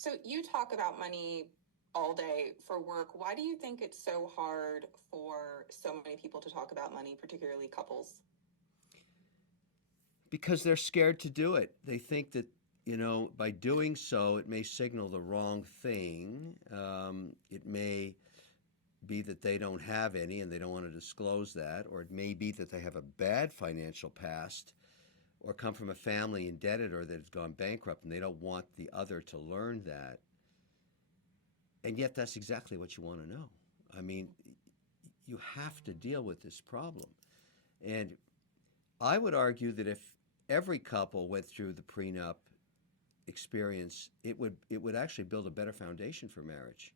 So you talk about money all day for work. Why do you think it's so hard for so many people to talk about money, particularly couples? Because they're scared to do it. They think that, by doing so, it may signal the wrong thing. It may be that they don't have any and they don't want to disclose that, or it may be that they have a bad financial past or come from a family indebted or that has gone bankrupt and they don't want the other to learn that. And yet, that's exactly what you want to know. I mean, you have to deal with this problem. And I would argue that if every couple went through the prenup experience, it would actually build a better foundation for marriage.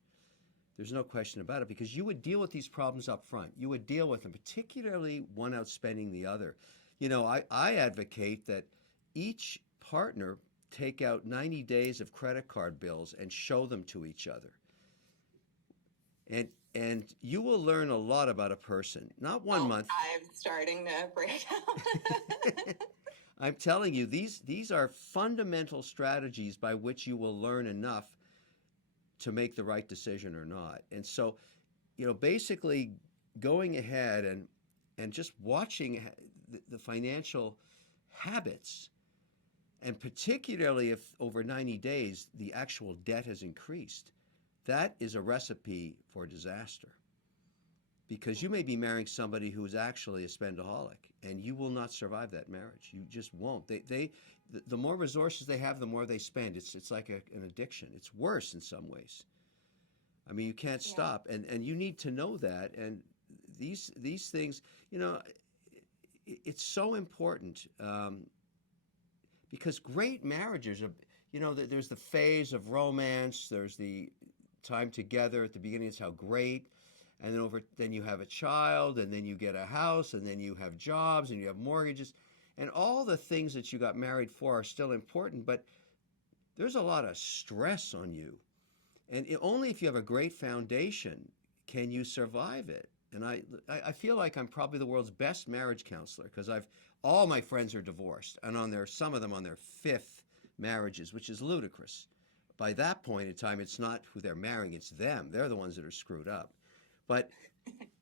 There's no question about it because you would deal with these problems up front. You would deal with them, particularly one outspending the other. I advocate that each partner take out 90 days of credit card bills and show them to each other. And you will learn a lot about a person. Not one Oh, month. I'm starting to break down. I'm telling you, these are fundamental strategies by which you will learn enough to make the right decision or not. And so, basically going ahead and just watching the financial habits, and particularly if over 90 days the actual debt has increased, that is a recipe for disaster. Because you may be marrying somebody who is actually a spendaholic, and you will not survive that marriage. You just won't. The more resources they have, the more they spend. It's like an addiction. It's worse in some ways. I mean, you can't Yeah. stop, and you need to know that. And these things, it's so important because great marriages are, there's the phase of romance. There's the time together at the beginning. It's how great. And then you have a child, and then you get a house, and then you have jobs, and you have mortgages, and all the things that you got married for are still important. But there's a lot of stress on you, and only if you have a great foundation can you survive it. And I feel like I'm probably the world's best marriage counselor because all my friends are divorced, and some of them on their fifth marriages, which is ludicrous. By that point in time, it's not who they're marrying; it's them. They're the ones that are screwed up. But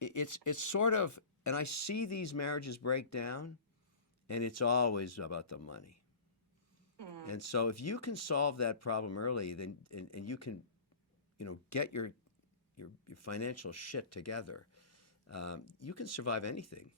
it's sort of, and I see these marriages break down, and it's always about the money. Mm. And so if you can solve that problem early, then and you can, get your financial shit together, you can survive anything.